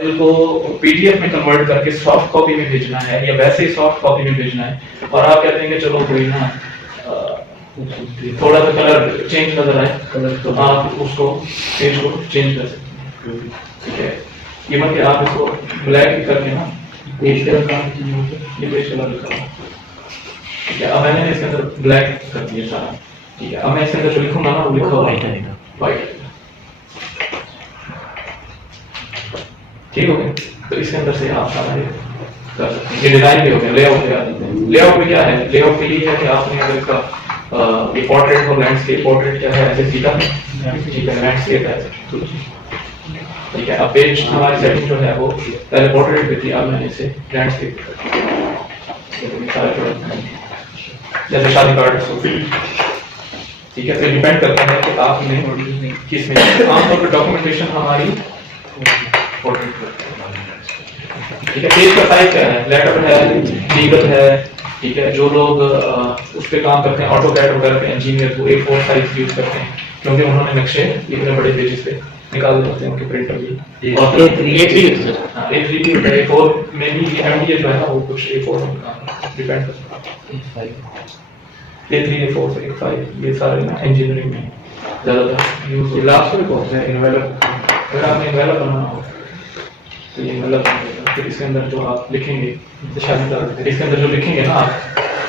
को पीडीएफ में कन्वर्ट करके सॉफ्ट कॉपी में भेजना है या वैसे ही सॉफ्ट कॉपी में भेजना है और आप कहते हैं कि चलो कोई ना थोड़ा सा कलर चेंज नजर आए तो आप उसको पेज को चेंज कर सकते हैं, ठीक है। इवन कि आप इसको ब्लैक भी करके ना पेज कलर का ये पेज कलर लिखा हुआ, ठीक है। अब मैंने इसके अंदर ब्लैक कर दिया सारा, ठीक है। अब मैं इसके अंदर जो लिखूंगा ना वो लिखा हुआ व्हाइट, ठीक हो गया। तो इसके अंदर से आप सारा कर सकते हैं। ये डिजाइन भी हो गया, लेआउट पे आ जाते हैं। लेआउट में क्या है, लेआउट के लिए है कि आपने अगर इसका ये पोर्ट्रेट और लैंडस्केप, पोर्ट्रेट क्या है ऐसे सीधा, ठीक है, लैंडस्केप है ऐसे, ठीक है। अब पेज हमारी सेटिंग जो है वो पहले पोर्ट्रेट पे थी, अब मैंने इसे लैंडस्केप जैसे शादी कार्ड, ठीक है। तो डिपेंड करता है कि आपने किस में, आमतौर पर डॉक्यूमेंटेशन हमारी ठीक है। पेज का साइज क्या है, लेटर है, लीगल है, ठीक है। जो लोग उस पे काम करते हैं ऑटोकैड वगैरह पे इंजीनियर वो A4 साइज यूज करते हैं क्योंकि उन्होंने नक्शे इतने बड़े पेजेस पे निकाल देते हैं उनके प्रिंटर भी। और A3 भी होता है, A4 में भी MDA जो है ना वो कुछ A4 में डिपेंड करता है। A3 A4 से A5 ये सारे ना इंजीनियरिंग में ज्यादातर यूज। लास्ट में कौन सा है, इन्वेलप। अगर आपने इन्वेलप बनाना हो तो ये इन्वेलप बनेगा। फिर इसके अंदर जो आप लिखेंगे, इसके अंदर जो लिखेंगे ना आप,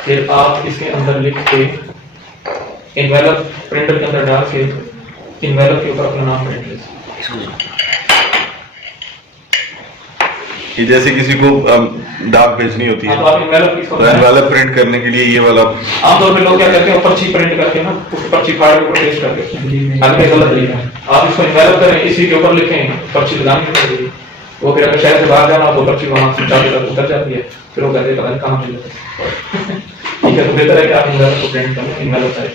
फिर आप इसके अंदर लिख के इन्वेलप प्रिंटर के अंदर डाल के इन्वेलप के ऊपर अपना नाम प्रिंट कर। जैसे किसी को डाक भेजनी होती है तो आप इन्वेलप प्रिंट करने के लिए ये वाला आमतौर पे लोग क्या करते हैं, पर्ची प्रिंट करके ना उस पर्ची फाड़ के ऊपर पेस्ट करके, हालांकि गलत तरीका है। आप इसको इन्वेलप करें, इसी के ऊपर लिखें, पर्ची लगानी पड़ेगी। वो फिर अगर शहर से बाहर जाना तो पर्ची वहां से चाबी तक उतर जाती है, फिर वो कहते हैं पता नहीं कहाँ मिल जाता है, ठीक है। तो बेहतर है कि आप इन्वेलप को प्रिंट करें, envelope size.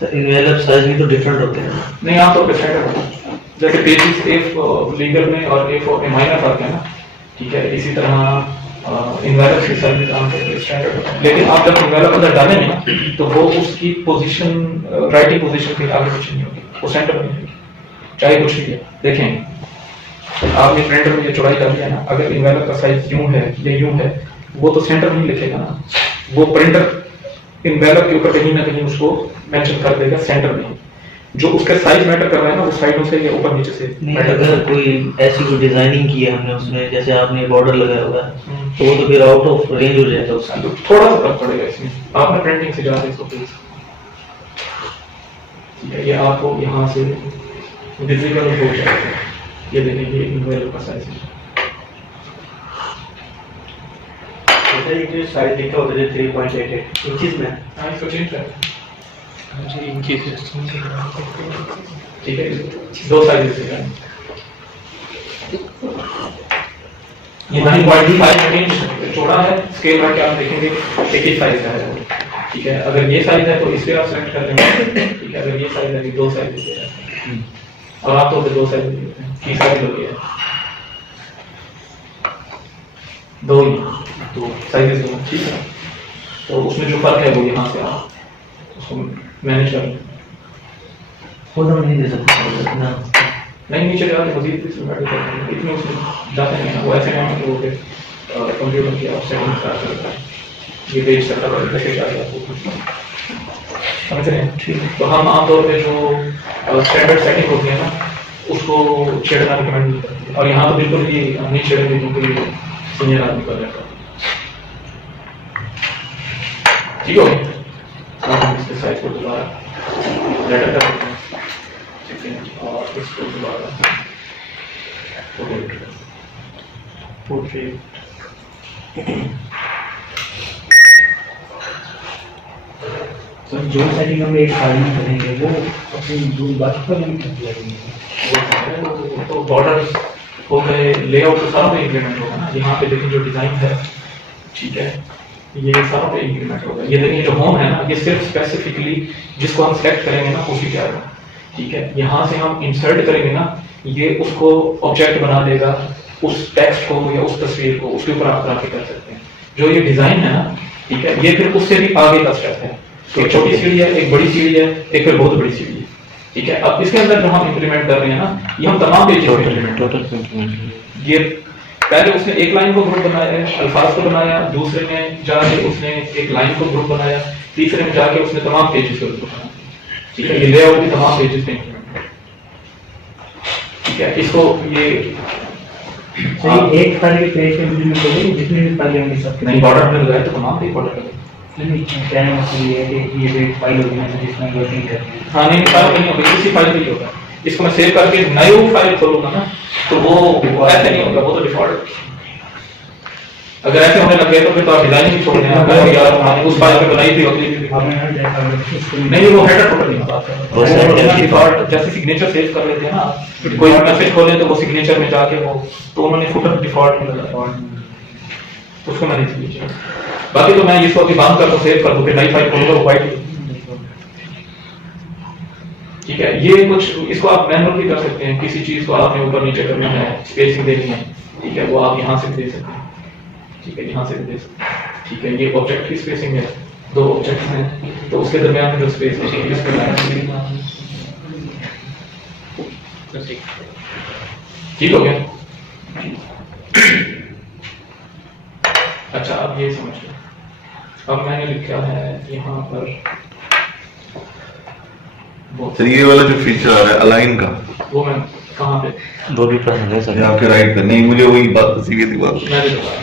Sir envelope size भी तो डिफरेंट होते हैं नहीं, आमतौर पर स्टैंडर्ड होता है। जैसे पेजेस A4 लीगल में और A4 में माइनर फर्क है ना, ठीक है। इसी तरह इन्वेलप की सर्विस आमतौर पर स्टैंडर्ड होता है। लेकिन आप जब इन्वेलप अंदर डालेंगे ना तो वो उसकी पोजीशन, राइटिंग पोजीशन के आगे कुछ नहीं होगी, वो सेंटर में होगी, चाहे कुछ भी है। देखें आपने प्रिंटर में ये चौड़ाई कर दिया ना, अगर इन्वेलप का साइज यूं है या यूं है, वो तो सेंटर में ही लिखेगा ना, वो प्रिंटर इन्वेलप के ऊपर कहीं ना कहीं उसको मेंशन कर देगा सेंटर में। जो उसका साइज मैटर कर रहा है ना वो साइडों से या ऊपर नीचे से। अगर कोई ऐसी कोई डिजाइनिंग की है हमने उसमें, जैसे आपने बॉर्डर लगाया हुआ है तो वो तो फिर आउट ऑफ रेंज हो जाएगा उसका, तो थोड़ा सा फर्क पड़ेगा इसमें। आपने प्रिंटिंग से जाते इसको प्लीज, ठीक है। ये आपको यहाँ से विजिबल हो जाएगा, ये देखेंगे इन्वेलप का साइज है। जैसे ये साइज लिखा होता है 3.88 इंचेस में, हाँ इसको चेंज करें, ठीक है। दो साइज से ये 9.5 इंच चौड़ा है, स्केल में क्या आप देखेंगे 21 साइज का है, ठीक है। अगर ये साइज है तो इसे आप सेलेक्ट कर देंगे, ठीक है। अगर ये साइज है, दो साइज देते हैं और आप तो दो साइज देते हैं, की साइज हो गया दो ही, तो साइजेस दो, ठीक है। तो उसमें जो फर्क है वो यहाँ से आप उसको मैनेज कर लें। फोल्डर नहीं दे सकते ना, नहीं नीचे जाके मजीद इसमें ऐड कर देंगे, इतने उसमें जाते हैं ना, वो ऐसे काम है वो कंप्यूटर की आप सेटिंग स्टार्ट करता है, ये पेज सेटअप करके कैसे जाएगा आपको कुछ समझ रहे हैं, ठीक है। तो हम आमतौर पे जो स्टैंडर्ड सेटिंग होती है ना उसको छेड़ना रिकमेंड नहीं करते, और यहाँ तो बिल्कुल भी नहीं छेड़ेंगे क्योंकि सीनियर आदमी कर रहा है, ठीक हो गया। इसके साइज को दोबारा लेटर कर देते हैं, ठीक है। और इसको दोबारा पोर्ट्रेट सर जो सेटिंग हम एक साइड में करेंगे वो अपनी दूर बाकी पर नहीं लगेगी, तो बॉर्डर हो गए, लेआउट तो सारा पे इंक्रीमेंट होगा ना। यहाँ पे देखिए जो डिजाइन है, ठीक है, ये सारा पे इंक्रीमेंट होगा। ये देखिए जो होम है ना, ये सिर्फ स्पेसिफिकली जिसको हम सेलेक्ट करेंगे ना उसी के आएगा, ठीक है। यहाँ से हम इंसर्ट करेंगे ना, ये उसको ऑब्जेक्ट बना देगा, उस टेक्स्ट को या उस तस्वीर को उसके ऊपर आप ग्राफिक कर सकते हैं। जो ये डिजाइन है ना, ठीक है, ये फिर उससे भी आगे का स्टेप है। एक छोटी सीढ़ी है, एक बड़ी सीढ़ी है, एक फिर बहुत बड़ी सीढ़ी है, ठीक है। अब इसके अंदर जो हम इंप्लीमेंट कर रहे हैं ना, ये हम तमाम पेज टोटल ये पहले उसने एक लाइन को ग्रुप बनाया है, अल्फाज को बनाया, दूसरे में जाके उसने एक लाइन को ग्रुप बनाया, तीसरे में जाके उसने तमाम पेजेस को ग्रुप बनाया। ठीक है, ये लेआउट भी तमाम पेजेस में implement है। ठीक है, इसको ये सही एक फाइल के पेज पे इम्प्लीमेंट करोगे जितने भी फाइल होंगे सब नहीं बॉर्डर में लगाया तो तमाम पे बॉर्डर लगाया। नहीं कहने का मतलब ये है कि ये एक फाइल होगी ना जिसमें वर्किंग करते हैं। हाँ नहीं फाइल नहीं होगी, इसी फाइल में ही होगा। इसको मैं सेव करके नई फाइल खोलूंगा ना तो वो ऐसे नहीं होगा, वो तो डिफॉल्ट। अगर ऐसे होने लगे तो फिर तो आप डिजाइन ही छोड़ देना, अगर यार हमने उस फाइल में बनाई थी अगली भी आपने हर जगह नहीं वो हेडर टोटल नहीं होता। डिफॉल्ट जैसे सिग्नेचर सेव कर लेते हैं ना, कोई मैसेज खोले तो वो सिग्नेचर में जाके वो तो उन्होंने फुटर डिफॉल्ट में लगा उसको मैंने इसलिए किया। बाकी तो मैं इसको अभी बंद कर दूं, सेव कर दूं, फिर नई फाइल खोलूंगा वो वाइट। ठीक है, ये कुछ इसको आप मैनुअल भी कर सकते हैं, किसी चीज को आपने ऊपर नीचे करना है, स्पेसिंग देनी है, ठीक है, वो आप यहाँ से भी दे सकते हैं। ठीक है, यहाँ से भी दे सकते हैं। ठीक है, ये ऑब्जेक्ट की स्पेसिंग है, दो ऑब्जेक्ट्स हैं तो उसके दरमियान में जो स्पेस है इस पर ठीक हो गया। अच्छा अब ये समझ लो, अब मैंने लिखा है यहाँ पर सर ये वाला जो फीचर आ रहा है अलाइन का, वो मैं कहाँ पे दो डिफरेंस है ये सर। आपके राइट पे नहीं, मुझे वही बात सीधी थी बात, मैं भी बताया।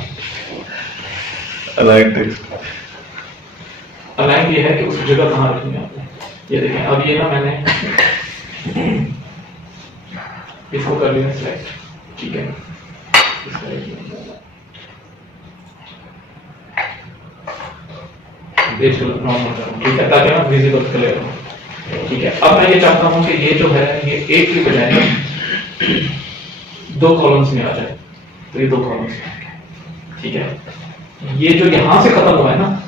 Align text. अलाइन ये है कि उस जगह कहाँ रखनी है आपने। ये देखें, अब ये ना मैंने इसको कर लिया सिलेक्ट। ठीक है, ठीक है, ताकि मैं विजिबल क्लियर हो। ठीक है, अब मैं ये चाहता हूँ कि ये जो है ये एक की बजाय दो कॉलम्स में आ जाए, तो ये दो कॉलम्स में। ठीक है, ये जो यहां से खत्म हुआ है ना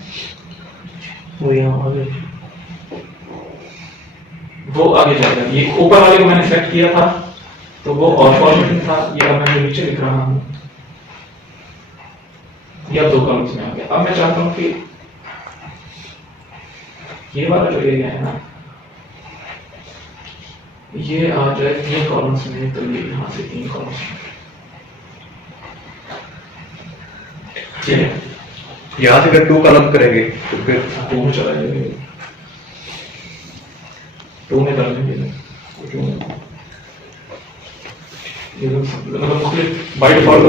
वो यहाँ आगे वो आगे जाएगा। ये ऊपर वाले को मैंने सेलेक्ट किया था तो वो और फॉर्मेटिंग था, ये अब मैं जो नीचे लिख रहा हूँ ये अब दो कॉलम्स में आ गया। अब मैं चाहता हूँ कि ये वाला जो एरिया है ना ये आ जाए 3 कॉलम्स में, तो ये यहाँ से 3 कॉलम्स में। ठीक है, यहाँ से अगर 2 कॉलम करेंगे तो फिर 2 में चला जाएगा, 2 में कर लेंगे। ये मतलब मुख्तलिफ बाय डिफॉल्ट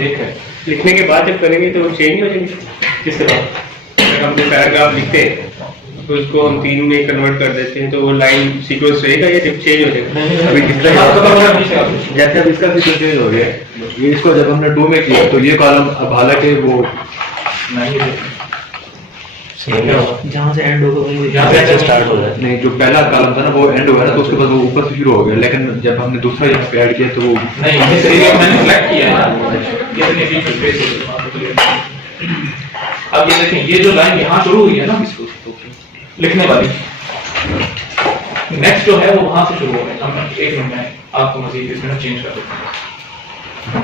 एक है। लिखने के बाद जब करेंगे तो वो चेंज हो जाएंगे। किसके बाद अगर हम जो पैराग्राफ लिखते हैं तो उसको हम 3 में कन्वर्ट कर देते हैं तो वो लाइन सीक्वेंस रहेगा या जब चेंज हो जाएगा? अभी कितना जैसे अब इसका सीक्वेंस चेंज हो गया, ये इसको जब हमने 2 में किया तो ये कॉलम अब हालांकि वो जहाँ से एंड होगा वही जहाँ से स्टार्ट हो जाए। नहीं, जो पहला कॉलम था ना वो एंड हुआ ना तो उसके बाद वो ऊपर से शुरू हो गया, लेकिन जब हमने दूसरा यहाँ पे ऐड किया तो वो नहीं, इस एरिया को मैंने सिलेक्ट किया है ना, ये देखिए बीच में स्पेस है। अब ये देखें, ये जो लाइन यहाँ शुरू हुई है ना लिखने वाली, नेक्स्ट जो है वो वहां से शुरू हो गया। अब एक मिनट में आपको मजीद इसमें चेंज कर देता हूँ।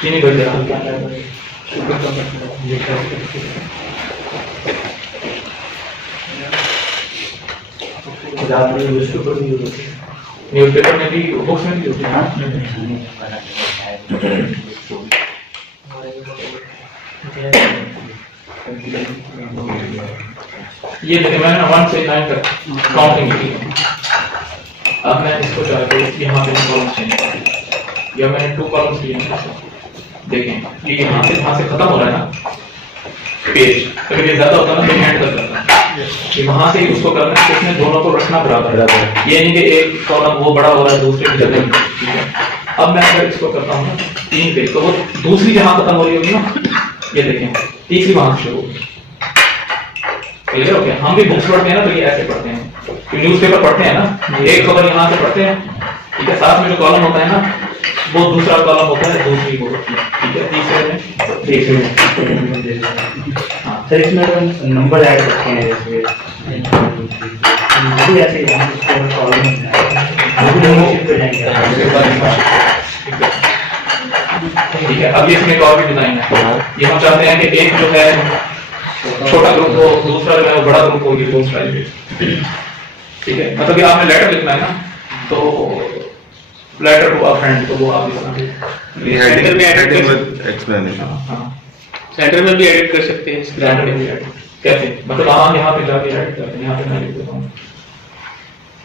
चीनी भर दे रहा हूँ। न्यूज़पेपर में भी बुक्स में भी होती है। ये देखिए मैंने 1 से 9 तक काउंटिंग की है। अब मैं इसको चाहते यहाँ पे कॉलम्स चेंज कर दूं, या मैंने 2 कॉलम्स लिए हैं। देखें ये यहाँ से खत्म हो रहा है ना पेज, अगर ये ज्यादा होता है ना तो एंड कर देता है। ये वहां से ही उसको करना है, इसमें दोनों को रखना बराबर है। ये नहीं कि एक कॉलम वो बड़ा हो रहा है दूसरे की जगह। ठीक है, अब मैं अगर इसको करता हूँ ना 3 पेज, तो वो दूसरी जहां खत्म हो रही होगी ना, ये देखें तीसरी वहां से शुरू होगी। क्लियर हो गया? हम भी बुक्स पढ़ते हैं ना तो ये ऐसे पढ़ते हैं, न्यूज़पेपर पढ़ते हैं ना, एक खबर यहाँ से पढ़ते हैं, ठीक है, साथ में जो कॉलम होता है ना वो दूसरा कॉलम होता है, दूसरी वो, ठीक है, तीसरे में हाँ सर, इसमें तो नंबर ऐड करते हैं जैसे भी ऐसे यहाँ कॉलम पे जाएंगे। ठीक है, अब ये इसमें एक और भी डिजाइन है। ये हम चाहते हैं कि एक जो है छोटा ग्रुप हो, दूसरा जो है वो बड़ा ग्रुप हो, ये दो स्टाइल है। ठीक है, मतलब कि आपने लेटर लिखना है ना, तो लेटर टू अ फ्रेंड, तो वो आप इस तरह से हेडिंग विद एक्सप्लेनेशन। हाँ, सेंटर में भी एडिट कर सकते हैं स्टैंडर्ड में भी ऐड कैसे, मतलब आप यहाँ पे जाके ऐड करते हैं, यहाँ पे मैं लिख देता हूँ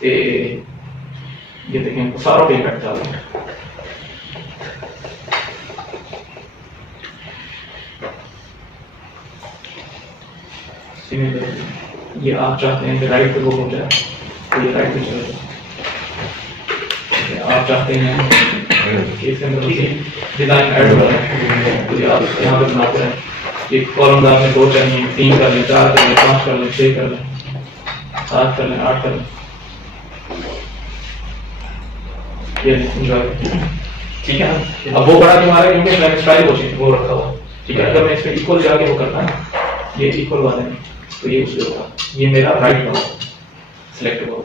ये देखें, हमको सारा पे कट जा रहा है। ये आप चाहते हैं कि राइट पे वो हो जाए, तो ये राइट पे चला जाए। आप चाहते हैं कि इसके अंदर डिजाइन ऐड हो रहा है, तो ये आप यहाँ पे बनाते हैं। ये कॉलम आपने 2 चाहिए, 3 कर लें, 4 कर लें, 5 कर लें, 6 कर लें, 7 कर लें, 8 कर लें। ये एंजॉय, ठीक है ना। अब वो बड़ा क्यों आ रहा है, क्योंकि मैंने स्टाइल वो रखा हुआ, ठीक है। अगर मैं इसमें इक्वल जाके वो करता ना, ये इक्वल वाले में, तो ये उससे होगा, ये मेरा राइट का सिलेक्ट होगा,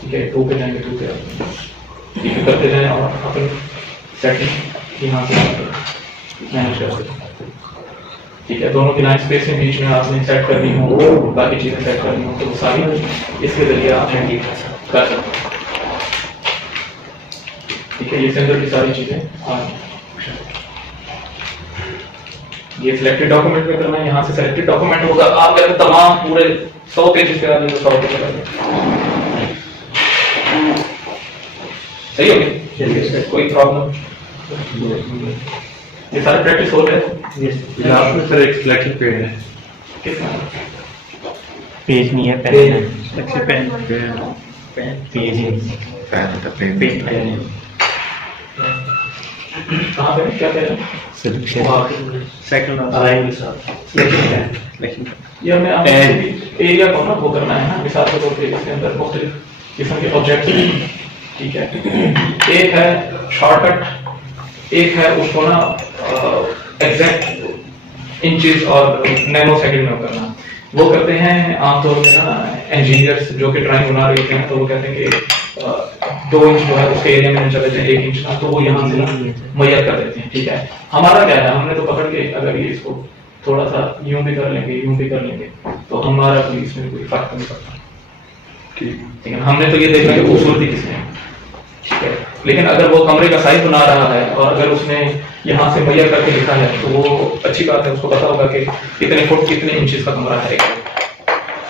ठीक है। 2 पे जाएंगे, 2 पे आते हैं, ठीक है, करते जाएं और अपन सेटिंग यहाँ से मैनेज कर सकते हैं, ठीक है। दोनों की लाइन स्पेस के बीच में आपने सेट करनी हो, बाकी चीजें सेट करनी हो, तो वो सारी इसके जरिए आप कर सकते हैं, ठीक है। ये सेंटर की सारी चीजें ये सिलेक्टेड डॉक्यूमेंट में करना है, यहाँ से सिलेक्टेड डॉक्यूमेंट होगा, आप कहते तमाम पूरे 100 पेजेस पे आ जाएंगे, 100 पेज आ जाएंगे, सही हो गया, कोई प्रॉब्लम। ये सारे प्रैक्टिस हो रहे हैं। लास्ट में सर एक सिलेक्शन पेज है, किसमें पेज नहीं है, पेन है, पेन पेज ही नहीं। पेन कहाँ पे क्या कह रहे हैं? सेकंड अलाइन के साथ ये हमें एरिया को ना वो करना है ना, मिसाल के तौर पे इसके अंदर मुख्तलिफ किस्म के ऑब्जेक्ट, ठीक है। एक है शॉर्टकट, एक है उसको ना एग्जैक्ट इंचेस और नैनो सेकंड में करना। वो करते हैं आमतौर पर ना इंजीनियर्स जो कि ड्राइंग बना रहे होते हैं, तो वो कहते हैं कि 2 इंच जो है उसके एरिया में चले जाए 1 इंच का, तो वो यहाँ से मुहैया कर देते हैं, ठीक है। हमारा क्या है, हमने तो पकड़ के अगर ये इसको थोड़ा सा यूं भी कर लेंगे, यूं भी कर लेंगे, तो हमारा कोई इसमें कोई फर्क नहीं पड़ता, ठीक है। हमने तो ये देखना कि खूबसूरती किसमें है, ठीक है। लेकिन अगर वो कमरे का साइज बना रहा है और अगर उसने यहाँ से मुहैया करके लिखा है, तो वो अच्छी बात है, उसको पता होगा कि कितने फुट कितने इंचेस का कमरा है,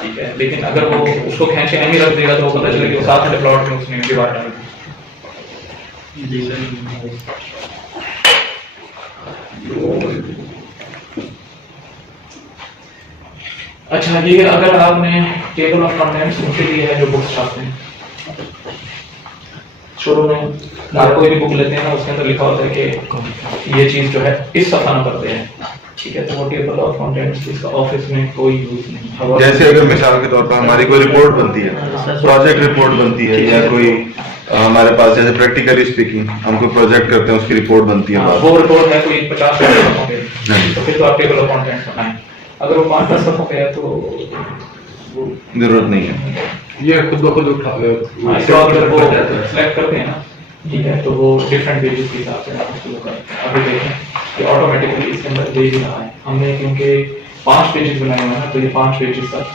ठीक है। लेकिन अगर वो उसको खींचे नहीं रख देगा, तो वो पता चलेगा कि 7 वाले प्लॉट में उसने दीवार डाल दी। अच्छा, ये अगर आपने टेबल ऑफ कंटेंट्स उनके लिए है जो बुक्स छापते हैं, शुरू में आप कोई भी बुक लेते हैं ना, उसके अंदर लिखा होता है कि ये चीज जो है इस सफा नंबर पे है, ठीक है। तो वो टेबल ऑफ कंटेंट्स इसका ऑफिस में कोई यूज नहीं। जैसे अगर मिसाल के तौर पर हमारी कोई रिपोर्ट बनती है, प्रोजेक्ट रिपोर्ट बनती है, या कोई हमारे पास जैसे प्रैक्टिकली स्पीकिंग हम कोई प्रोजेक्ट करते हैं, उसकी रिपोर्ट बनती है, वो रिपोर्ट है कोई 50 सफ़ों पे, तो फिर तो आप टेबल ऑफ कंटेंट्स बनाएं। अगर वो 5-10 सफ़ों पे है तो वो जरूरत नहीं है। ये खुद ब खुद उठा इसको अगर वो सेलेक्ट करते हैं ना, ठीक है, तो वो डिफरेंट पेजेस के हिसाब से आप उसको करते हैं। अभी देखें कि ऑटोमेटिकली इसके अंदर दे ही रहा है, हमने क्योंकि 5 पेजेस बनाए हुए हैं, तो ये 5 पेजेस तक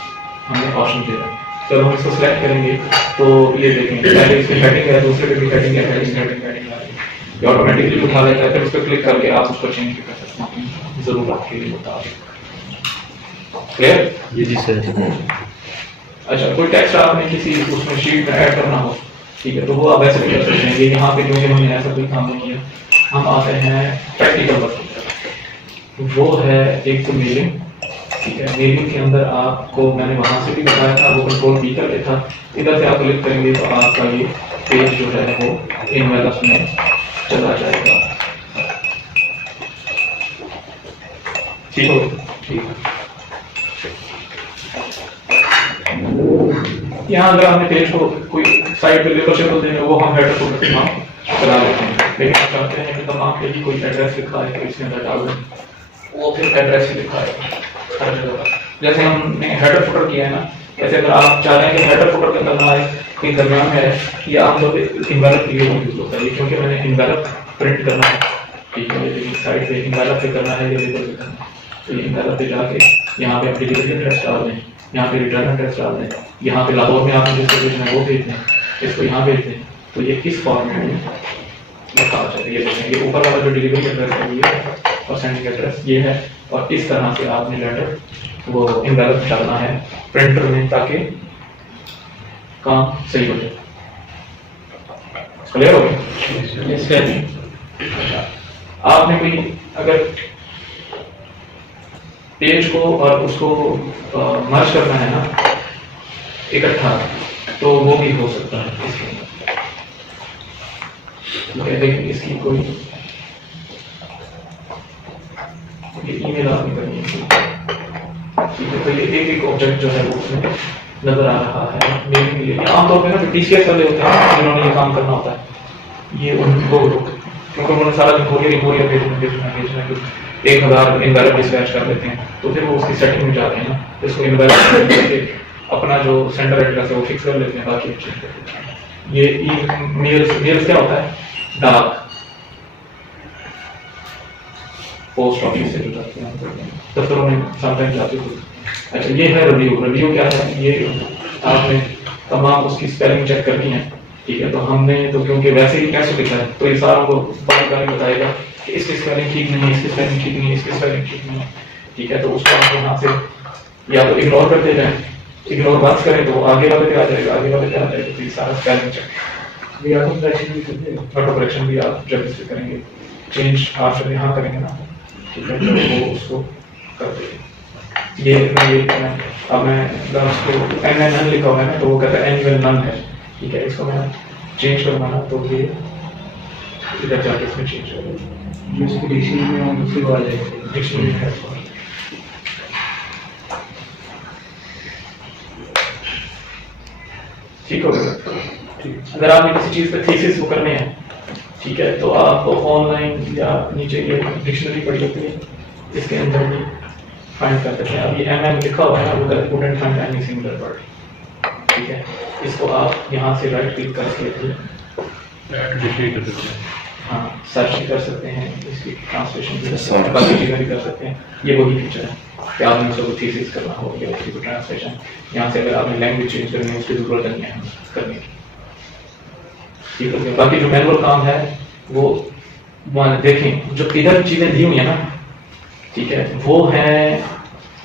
हमें ऑप्शन दे रहा है। जब हम इसको सिलेक्ट करेंगे तो ये देखें पहले इसकी हेडिंग है, दूसरे पे भी हेडिंग है, हेडिंग आ रही है, ये ऑटोमेटिकली उठा लेता है। फिर उस पर क्लिक करके आप उसको चेंज भी कर सकते हैं जरूरत के लिए मुताबिक। क्लियर? ये जी सर। अच्छा, कोई टेक्स्ट आपने किसी उसमें शीट में ऐड करना हो, ठीक है, तो वो आप ऐसे भी कर सकते हैं। ये यहाँ पे क्योंकि हमने ऐसा कोई काम नहीं किया, हम आते हैं प्रैक्टिकल वर्क की तरफ। वो है एक तो मेलिंग, ठीक है। मेलिंग के अंदर आपको मैंने वहाँ से भी बताया था, वो कंट्रोल B करके था। इधर से आप क्लिक करेंगे तो आपका ये पेज जो है वो इनवेलप में चला जाएगा, ठीक हो? ठीक है। यहाँ अगर हमने पेज को कोई साइड पे लेकर चल देंगे, वो हम हेडर को चला लेते हैं। लेकिन आप चाहते हैं कि तमाम पे ही कोई एड्रेस लिखा है, तो इसके अंदर डाल दें, वो फिर एड्रेस ही लिखा है हर जगह। जैसे हमने हेडर फुटर किया है ना, जैसे अगर आप चाह रहे हैं कि हेडर फुटर के अंदर हमारे कोई दरमियान है, या आमतौर पर इन्वेलप के लिए यूज होता है, क्योंकि मैंने इन्वेलप प्रिंट करना है, ठीक है। लेकिन साइड पे इन्वेलप से करना है या लेबल से करना है, तो ये इम्पेलर पे जाके यहाँ पे आप डिलीवरी एड्रेस डाल दें, यहाँ पे रिटर्न एड्रेस डाल दें, यहाँ पे लाहौर में आपने जिसको भेजना है वो भेज दें, इसको यहाँ भेज दें, तो ये किस फॉर्मेट में लिखा हो जाएगा ये देखें। ये ऊपर वाला जो डिलीवरी एड्रेस है ये है और सेंडिंग एड्रेस ये है, और इस तरह से आपने लेटर वो इम्पेलर डालना है प्रिंटर में ताकि काम सही हो जाए। क्लियर हो गया? आपने कोई अगर पेज को और उसको मर्ज करना है ना इकट्ठा, तो वो भी हो सकता है इसके अंदर। लेकिन इसकी कोई ईमेल आपने करनी है, ठीक है? तो ये एक ऑब्जेक्ट जो है वो उसमें नजर आ रहा है मेरे लिए। आमतौर पर ना जो टीसीएस वाले होते हैं जिन्होंने ये काम करना होता है, ये उनको क्योंकि उन्होंने सारा दिन कोरियर भेजना 1000 इनवैलिड डिस्पैच कर देते हैं, तो फिर वो उसकी सेटिंग में जाते हैं ना, इसको इनवैलिड करके अपना जो सेंडर एड्रेस है वो फिक्स कर लेते हैं, बाकी चेंज कर देते हैं। ये मेल्स क्या होता है? डाक पोस्ट ऑफिस से जो जाते हैं दफ्तरों में समटाइम जाते हैं। अच्छा, ये है रिव्यू क्या है? ये आपने तमाम उसकी स्पेलिंग चेक करनी है, ठीक है? तो हमने तो क्योंकि वैसे ही कैसे लिखा है तो ये सारा को जानकारी बताएगा कि इसकी स्पेलिंग ठीक नहीं है, इसकी स्पेलिंग ठीक नहीं है, इसकी स्पेलिंग ठीक नहीं है, ठीक है? तो उसको आप यहाँ से या तो इग्नोर करते जाएं, इग्नोर बंद करें तो आगे वाले पे आ जाएगा, आगे वाले पे आ जाएगा, तो ये सारा स्पेलिंग चेक। ऑटो करेक्शन भी आप जब इस पे करेंगे, चेंज आप जब यहाँ करेंगे ना, ठीक है? तो वो उसको कर देंगे। ये अब मैं उसको NN लिखा हुआ है ना, तो वो कहता है एनुअल नन है, ठीक है? इसको मैं चेंज करूँगा ना, तो ये इधर जाके इसमें चेंज हो जाएगा, डिक्शनरी में है। ठीक हो गया? अगर आपने किसी चीज़ पे थीसिस वो करने हैं, ठीक है, तो आप ऑनलाइन या नीचे ये डिक्शनरी पढ़ी होती है, इसके अंदर भी फाइंड कर सकते हैं। अब ये MM लिखा हुआ है ना, वो couldn't find any similar word, ठीक है? इसको आप यहाँ से राइट क्लिक करके हाँ सर्च भी कर सकते हैं, इसकी ट्रांसलेशन भी कर सकते हैं, बाकी चीज़ें भी कर सकते हैं। ये वही फीचर है कि आपने उसको थीसिस करना हो या उसकी कोई ट्रांसलेशन, यहाँ से अगर आपने लैंग्वेज चेंज करनी है उसकी ज़रूरत नहीं है करने की, ठीक है? बाकी जो मैनुअल काम है वो देखें, जो इधर चीज़ें दी हुई है ना, ठीक है, वो है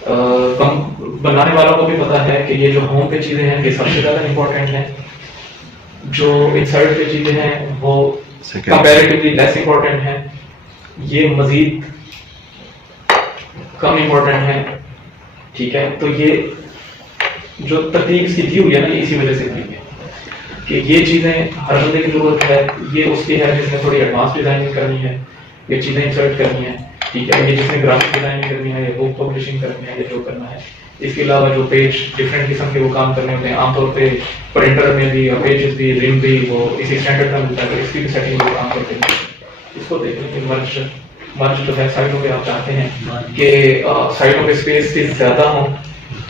बनाने वालों को भी पता है कि ये जो होम पे चीज़ें हैं ये सबसे ज़्यादा इम्पोर्टेंट हैं, जो इनसाइड पे चीज़ें हैं वो कंपैरेटिवली लेस इम्पोर्टेंट हैं, ये मजीद कम इम्पोर्टेंट है, ठीक है? तो ये जो तरतीब इसकी दी हुई है ना, ये इसी वजह से दी है कि ये चीज़ें हर बंदे की जरूरत है, ये उसकी है जिसने थोड़ी एडवांस डिजाइनिंग करनी है, ये चीज़ें इंसर्ट करनी है, ठीक है? ये जिसने ग्राफिक डिजाइनिंग करनी है, ये बुक पब्लिशिंग करनी है, ये जो करना है। इसके अलावा जो पेज डिफरेंट किस्म के वो काम करने होते हैं, आमतौर पे प्रिंटर में भी और पेजेस भी रिम भी वो इसी स्टैंडर्ड का मिलता है, तो इसकी भी सेटिंग वो काम करते हैं। इसको देखने के मर्ज जो है साइडों पे आप चाहते हैं कि साइडों पे स्पेस ज़्यादा हो,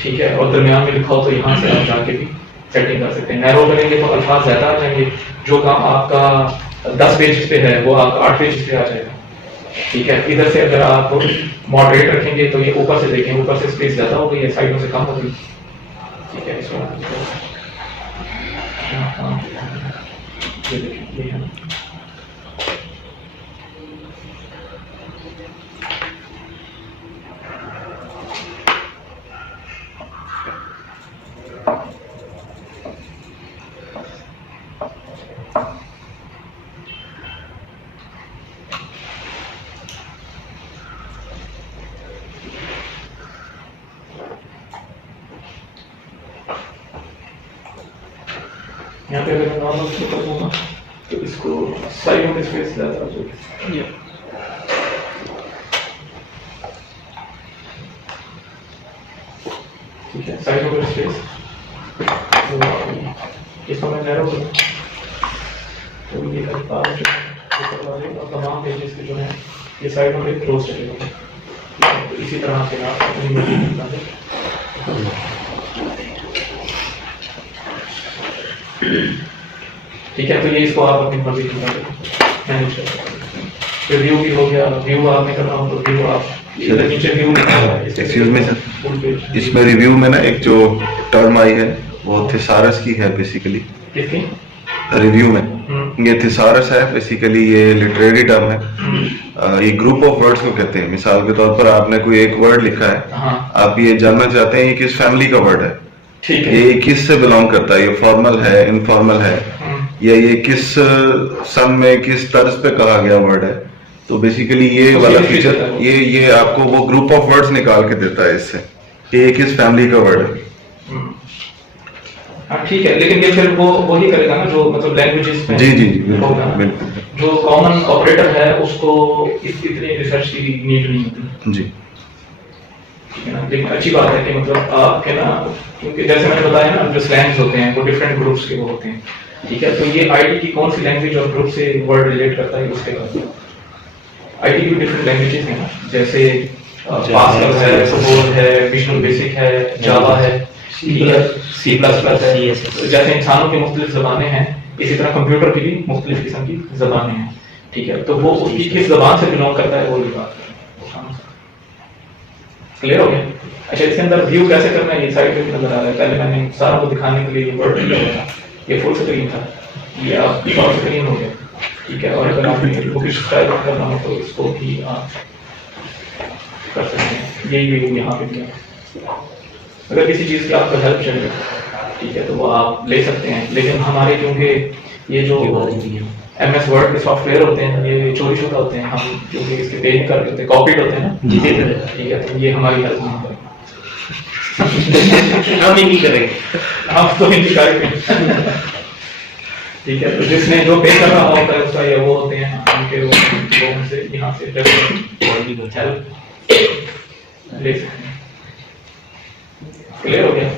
ठीक है, और दरमियान में लिखा हो, तो यहाँ से आप जाके भी सेटिंग कर सकते हैं। नैरो करेंगे तो अल्फाज ज़्यादा आ जाएंगे, जो काम आपका 10 पेजेस पे है वो आपका 8 पेजेस पे आ जाएगा, ठीक है? इधर से अगर आप मॉडरेट रखेंगे तो ये ऊपर से देखें, ऊपर से स्पेस ज़्यादा हो गई है, साइडों से कम हो गई, ठीक है? इसको ये देखें, ये है यहाँ पे अगर मैं नॉर्मल से कर दूंगा तो इसको साइडों में स्पेस ज़्यादा हो जाएगी, ठीक है? साइडों में स्पेस तो इसको मैं नैरो करूँ तो ये अल्फाज जो ऊपर वाले और तमाम पेजेस के जो हैं ये साइडों में क्लोज चलेगा, तो इसी तरह से आप अपनी मर्जी के मुताबिक ठीक है? तो ये इसको आप अपनी मर्जी के मुताबिक मैनेज कर सकते हैं। तो व्यू भी हो गया, व्यू आपने करना हो तो व्यू आप इधर नीचे व्यू लिखा हुआ है। Excuse me sir, full page इसमें रिव्यू में ना एक जो टर्म आई है वो थिसारस की है बेसिकली, किसकी? रिव्यू में ये थिसारस है बेसिकली, ये लिटरेरी टर्म है। ये ग्रुप ऑफ वर्ड्स को कहते हैं। मिसाल के तौर पर आपने कोई एक वर्ड लिखा है, हाँ आप ये जानना चाहते हैं ये किस फैमिली का वर्ड है, ठीक है। ये किस से बिलोंग करता है, ये फॉर्मल है, इनफॉर्मल है, या ये किस सम में किस तर्ज पे कहा गया वर्ड है। तो बेसिकली ये तो वाला ये फीचर feature है वो। ये आपको वो ग्रुप ऑफ वर्ड्स निकाल के देता है इससे कि ये किस फैमिली का वर्ड है। हाँ ठीक है, लेकिन ये फिर वो वही करेगा ना जो मतलब लैंग्वेजेस में जी जी जी बिल्कुल होगा ना। बिल्कुल जो कॉमन ऑपरेटर है उसको इतनी रिसर्च की नीड नहीं होती, जी ठीक है ना। लेकिन अच्छी बात है कि मतलब आपके ना, क्योंकि जैसे मैंने बताया ना जो स्लैंग्स होते हैं वो डिफरेंट ग्रुप्स के वो होते हैं, ठीक है। तो ये आईटी की कौन सी लैंग्वेज और ग्रुप से वर्ड रिलेट करता है उसके बाद आईटी की डिफरेंट लैंग्वेजेस हैं ना, जैसे पास्कल है, सपोज है, विजुअल बेसिक है, जावा है, सी प्लस प्लस है। CSS जैसे इंसानों की मुख्तलिफ ज़बानें हैं, इसी तरह कंप्यूटर की भी मुख्तलिफ किस्म की ज़बानें हैं, ठीक है। तो वो उसकी किस ज़बान से बिलोंग करता है वो भी बात करें। क्लियर हो गया? अच्छा, इसके अंदर व्यू कैसे करना है ये साइड पे भी नजर आ रहा है। पहले मैंने सारा को दिखाने के लिए वर्ड लिखा हुआ था, ये फुल स्क्रीन था, ये आप शॉर्ट स्क्रीन हो गया, ठीक है। और अगर आपने बुक सब्सक्राइब करना हो तो इसको भी आप कर सकते हैं। यही व्यू यहाँ पे दिया। अगर किसी चीज़ की आपको हेल्प चाहिए, ठीक है, तो वो आप ले सकते हैं। लेकिन हमारे क्योंकि ये जो MS वर्ड के सॉफ्टवेयर होते हैं ये चोरी शुदा होते हैं, हम क्योंकि इसके पेज कर देते हैं, कॉपीड होते हैं ना, ठीक है। तो ये हमारी हेल्प नहीं करेगा, हम ही नहीं करेंगे। हम तो हिंदी करेंगे, ठीक है। तो जिसने जो पे कर रहा होता है उसका ये वो होते हैं उनके वो उनसे यहाँ से हेल्प ले सकते हैं। क्लियर हो गया?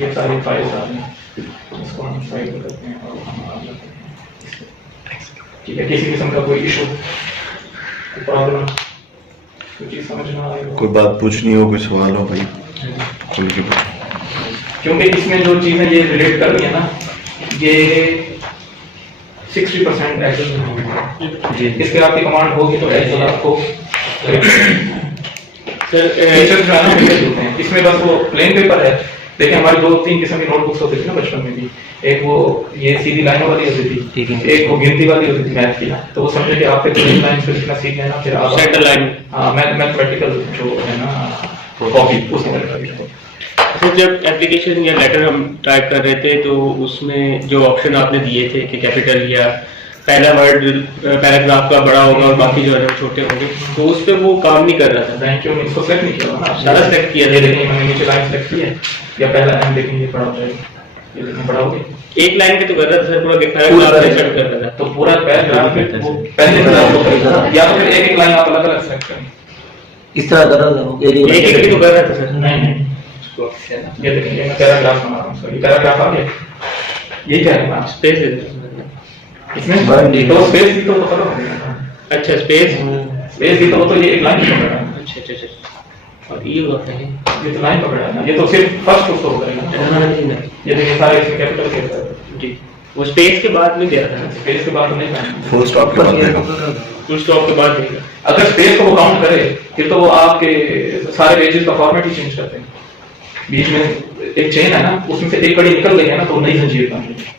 ये सारी फाइल्स आ रही हैं, इसको हम साइड पे करते हैं और हम आगे जाते हैं, ठीक है। किसी किस्म का कोई इशू, प्रॉब्लम, कोई चीज़ समझ ना आए कोई बात पूछनी हो, कोई सवाल हो भाई खुल के पूछो। क्योंकि इसमें जो चीज़ें ये रिलेट कर रही है ना, ये 60% एक्सेस में होगी। इसके आपकी कमांड होगी तो एक्सेस आपको फीचर्स जो है ना मिलते जुलते हैं। इसमें बस वो प्लेन पेपर है। देखिए हमारी 2-3 किस्म की नोटबुक्स होती थी ना बचपन में भी, एक वो ये सीधी लाइनों वाली होती थी, एक वो गिनती वाली होती थी मैथ की। तो वो समझे कि आपके 3 लाइन से लिखना सीख लेना, फिर आप सेंटर लाइन, हाँ मैथमेटिकल जो है ना कॉपी उसी तरह का। तो जब एप्लीकेशन या लेटर हम टाइप कर रहे थे तो उसमें जो ऑप्शन आपने दिए थे कि कैपिटल या पहला वर्ड पैराग्राफ का बड़ा होगा और बाकी जो है छोटे होंगे, तो उस पर वो काम नहीं कर रहा था। बैंक क्यों इसको सेलेक्ट नहीं किया ना, सारा सेलेक्ट किया ये देखिए मैंने नीचे लाइन सेलेक्ट की है, या पहला लाइन देखेंगे बड़ा हो जाएगा, ये देखिए बड़ा हो गया। एक लाइन पे तो कर रहा था सर, पूरा पैराग्राफ सेलेक्ट कर रहा था। तो पूरा पैराग्राफ वो पहले से करेगा, या तो फिर एक लाइन आप अलग अलग सेलेक्ट करें। इस तरह कर रहा था एक एक भी तो कर रहा था सर। नहीं ये देखिए मैं पैराग्राफ बना रहा हूँ, सॉरी पैराग्राफ आ गया, ये क्या है आप स्पेस है इसमें तो स्पेस भी तो खत्म हो गया। अच्छा स्पेस स्पेस भी तो ये एक लाइन पकड़ रहा है। अच्छा अच्छा अच्छा। और ये होता है ये तो लाइन पकड़ रहा है ना, ये तो सिर्फ फर्स्ट उसको करेगा। ये देखिए सारे इसमें कैपिटल के होता जी, वो स्पेस के बाद में दे रहा था, स्पेस के बाद तो नहीं करना। फुल स्टॉप के बाद देगा। फुल स्टॉप के बाद देगा। अगर स्पेस को वो काउंट करे फिर तो वो आपके सारे पेजेस का फॉर्मेट ही चेंज करते हैं। बीच में एक चेन है ना, उसमें से एक कड़ी निकल गई है ना तो नई जंजीर बन रही है,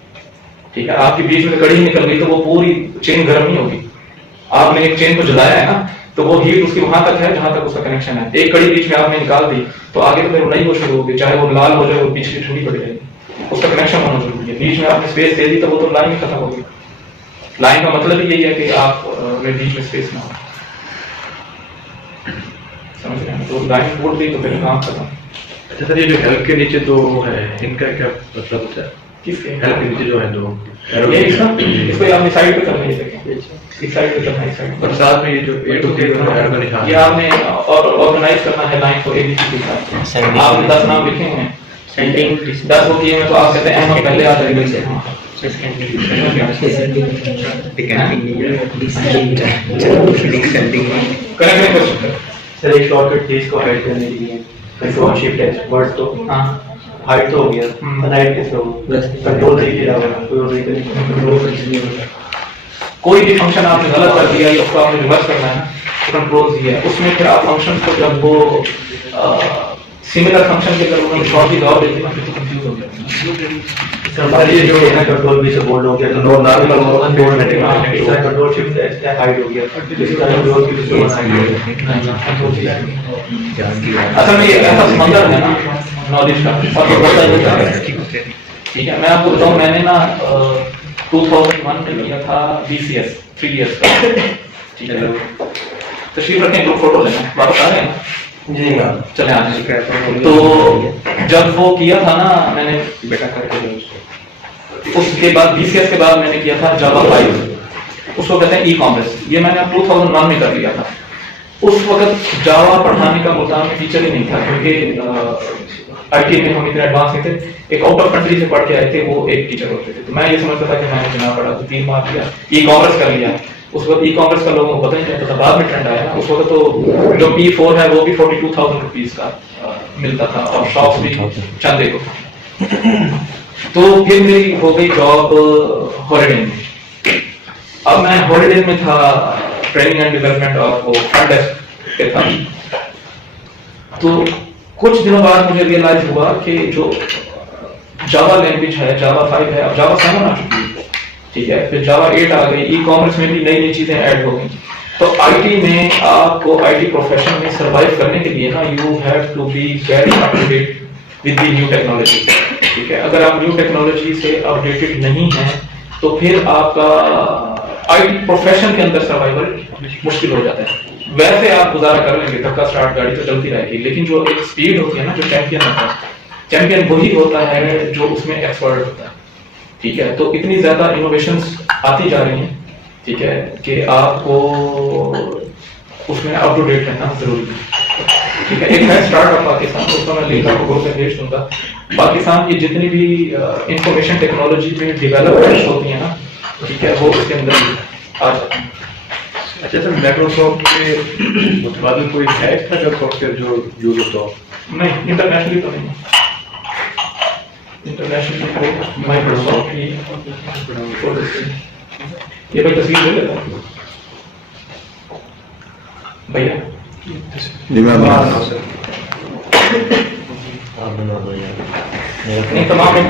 ठीक है। आपकी बीच में कड़ी निकल गई तो वो पूरी चेन गर्म नहीं होगी। आपने एक चेन को जलाया है ना तो वो हीट उसकी वहां तक है जहां तक उसका कनेक्शन है। एक कड़ी बीच में आपने निकाल दी तो आगे तो फिर नई वो शुरू होगी, चाहे वो लाल हो जाए वो पिछली ठंडी पड़ जाएगी, उसका कनेक्शन होना जरूरी है। बीच में आपने स्पेस दे दी तो वो तो लाइन ही खत्म होगी। लाइन का मतलब ही यही है कि आप बीच में स्पेस ना हो, समझ रहे हैं? तो लाइन टूट गई तो फिर काम खत्म। अच्छा सर, ये जो हेल्प के नीचे दो है, इनका क्या मतलब होता है? किसके हेल्प के नीचे जो है दो ये इसको आपने साइड पे करना है, देखिए इस साइड पे करना है, इस साइड और साथ में ये जो ए टू के एरो का निशान ये आपने और ऑर्गेनाइज करना है लाइन को ABC के साथ। आपने 10 नाम लिखे हैं, सेंडिंग 10 वो किए हैं तो आप कहते हैं M पहले आ जाएगा। करेक्ट क्वेश्चन सर एक शॉर्टकट थी इसको हाइड करने के लिए, कंट्रोल शिफ्ट एच वर्ड तो हाँ हाइड तो हो गया, हाइड कैसे हो? कंट्रोल से ही किया होगा, कोई और नहीं करेगा, कंट्रोल कंटिन्यू होगा। कोई भी फंक्शन आपने गलत कर दिया या उसको आपने रिवर्स करना है, कंट्रोल ही है उसमें, फिर आप फंक्शन को जब वो सिमिलर फंक्शन के अगर उन्होंने शॉर्ट की दौर देती ना फिर तो कंफ्यूज हो गया। ये जो है ना कंट्रोल भी से बोल्ड हो गया तो no normal control shift hide हो गया असल में ये ऐसा समंदर है ना नॉलेज का, सबको पता ही होता है। ठीक है, मैं आपको बताऊं, मैंने ना 2001 में किया था BCS 3 इयर्स का। ठीक है, तशरीफ रखें, ग्रुप फोटो लेना, वापस आ रहे हैं जी हाँ। चले आ जाए। तो जब वो किया था ना मैंने बेटा करके उसके बाद BCS के बाद मैंने किया था जावा 5, उसको कहते हैं ई-कॉमर्स। ये मैंने 2001 में कर लिया था। उस वक्त जावा पढ़ाने का मुल्तान में टीचर ही नहीं था, क्योंकि IT में हम इतने एडवांस नहीं थे। एक आउट ऑफ कंट्री से पढ़ के आए थे, वो एक टीचर होते थे। तो मैं ये समझता था कि मैंने बिना पढ़ा तो 3 मार्क लिया, ई-कॉमर्स कर लिया। उस वक्त ई-कॉमर्स का लोगों को पता नहीं चलता था, बाद में ट्रेंड आया ना। उस वक्त तो जो P4 है वो भी 42,000 रुपीज का मिलता था, और शॉप्स भी चंदे को। तो फिर मेरी हो गई जॉब हॉलिडे में। अब मैं हॉलिडे में था, ट्रेनिंग एंड डेवलपमेंट और वो फ्रंट डेस्क पे था। तो कुछ दिनों बाद मुझे रियलाइज हुआ कि जो जावा लैंग्वेज है, जावा 5 है, अब जावा 7 आ चुकी है। ठीक है, फिर जावा 8 आ गई, ई-कॉमर्स में भी नई नई चीजें ऐड हो गई। तो IT में आपको IT प्रोफेशन में सरवाइव करने के लिए ना you have to be very up to date with the new technology. ठीक है, अगर आप न्यू टेक्नोलॉजी से अपडेटेड नहीं है तो फिर आपका IT प्रोफेशन के अंदर सर्वाइवल मुश्किल हो जाता है। वैसे आप गुजारा कर लेंगे, धक्का स्टार्ट गाड़ी तो चलती रहेगी, लेकिन जो एक स्पीड होती है ना, जो चैंपियन होता है, चैंपियन वही होता है जो उसमें एक्सपर्ट होता है। ठीक है, तो इतनी ज्यादा इनोवेशंस आती जा रही हैं, ठीक है, कि आपको उसमें अप टू डेट रहना जरूरी है। ठीक है, एक है स्टार्टअप पाकिस्तान, उसका मैं लिंक आपको ग्रुप में भेज दूंगा। पाकिस्तान की जितनी भी इंफॉर्मेशन टेक्नोलॉजी में डेवलपमेंट्स होती है ना, ठीक है, वो उसके अंदर आ जाती है। अच्छा सर, माइक्रोसॉफ्ट के मुतबादिल कोई है इसका जो सॉफ्टवेयर जो यूज होता हो? नहीं, इंटरनेशनली तो नहीं, इंटरनेशनली माइक्रोसॉफ्ट ही। ये भाई तस्वीर ले लेता हूं भैया। जी मैं आप बना दो यार। नहीं, तमाम एक